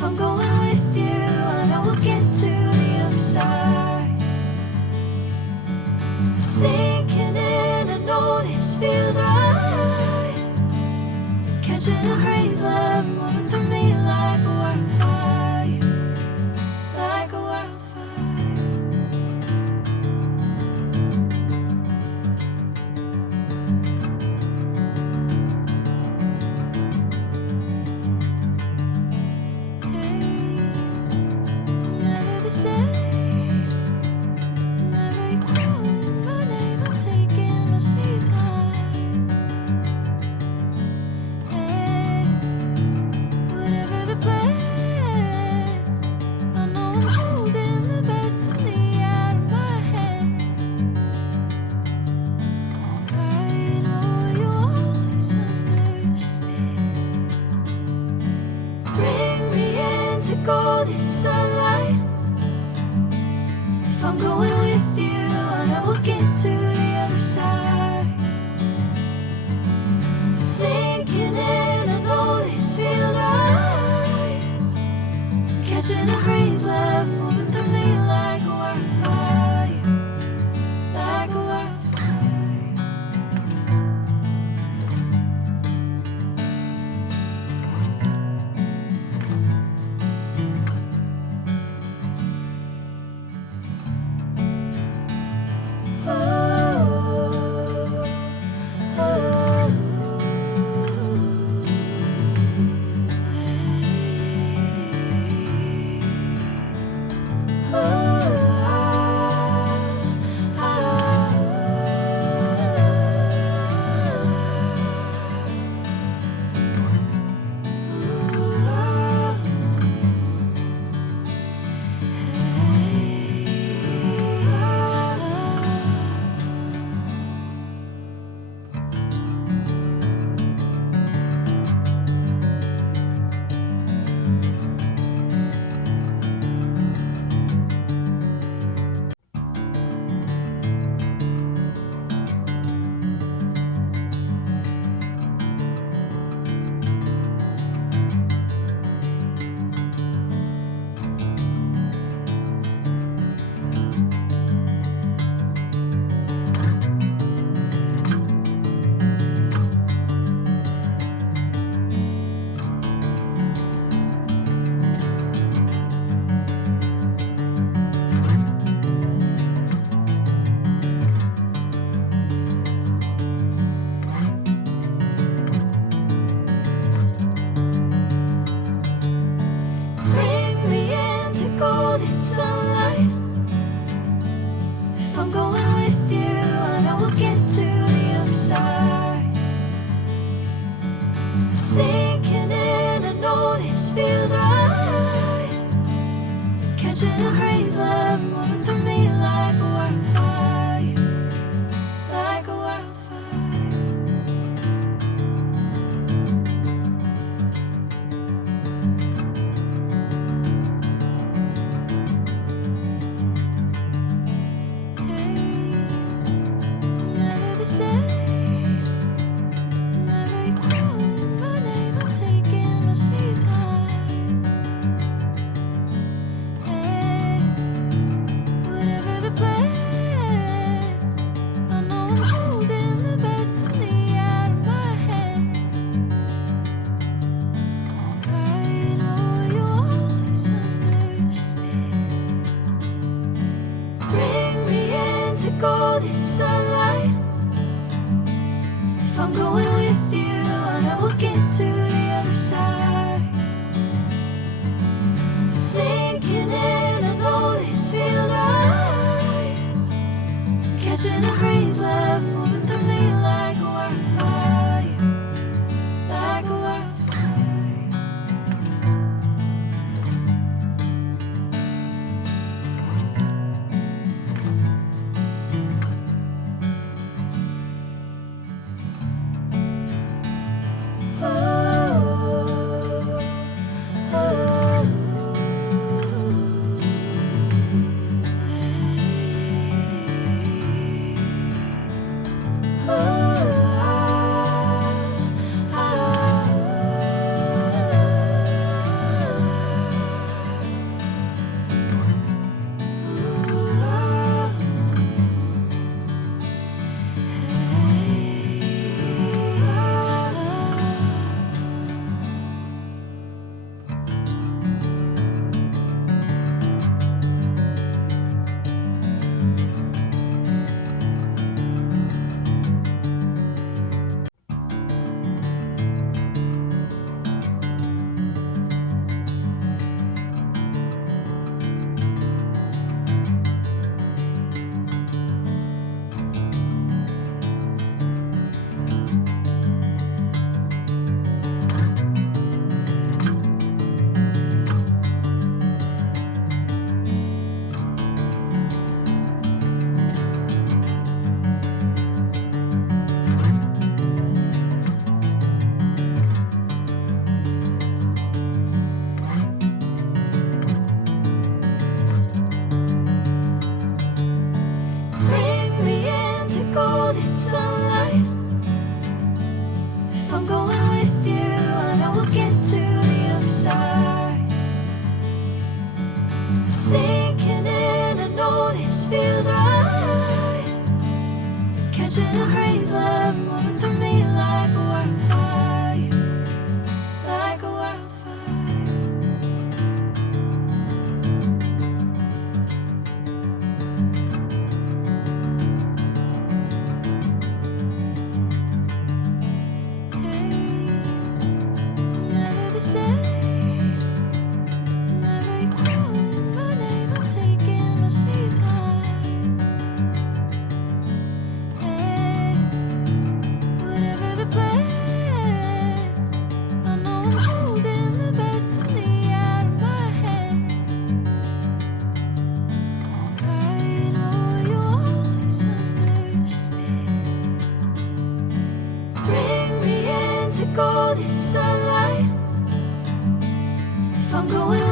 If I'm going with you, I know we'll get to the other side. Sinking in, I know this feels right. Catching a crazy love, moving through me like a wildfire, like a wildfire. Hey, I'm never the same. Whenever you're calling my name, I'm taking my sweet time. Hey, whatever the plan, I know I'm holding the best of me out of my hand. I know you always understand. Bring me into golden sunlight. If I'm going with you, I know we'll get to the other side. Sinking in, I know this feels right. Catching a crazy love, moving through me like a wildfire, like a wildfire. Bring me into golden sunlight. If I'm going with you, I know we'll get to the other side. Sinking in, I know this feels right. Catching a crazy love, moving through me like a wildfire, like a wildfire. Hey, I'm never the same. Whenever you're calling my name, I'm taking my sweet time. Hey, whatever the plan, I know I'm holding the best of me out of my hand. I know you always understand. Bring me into golden sunlight. If I'm going with you, I know we'll get to the other side. Sinking in, I know this feels right. Catching a crazy love, moving through me like a wildfire, like a wildfire. sinking in, I know this feels right. Catching a crazy love moving through me like a wildfire, like a wildfire. Hey, I'm never the same. Whenever you're calling my name, I'm taking my sweet time. Hey, whatever the plan, I know I'm holding the best of me out of my hand. I know you always understand. Bring me into golden sunlight. If I'm going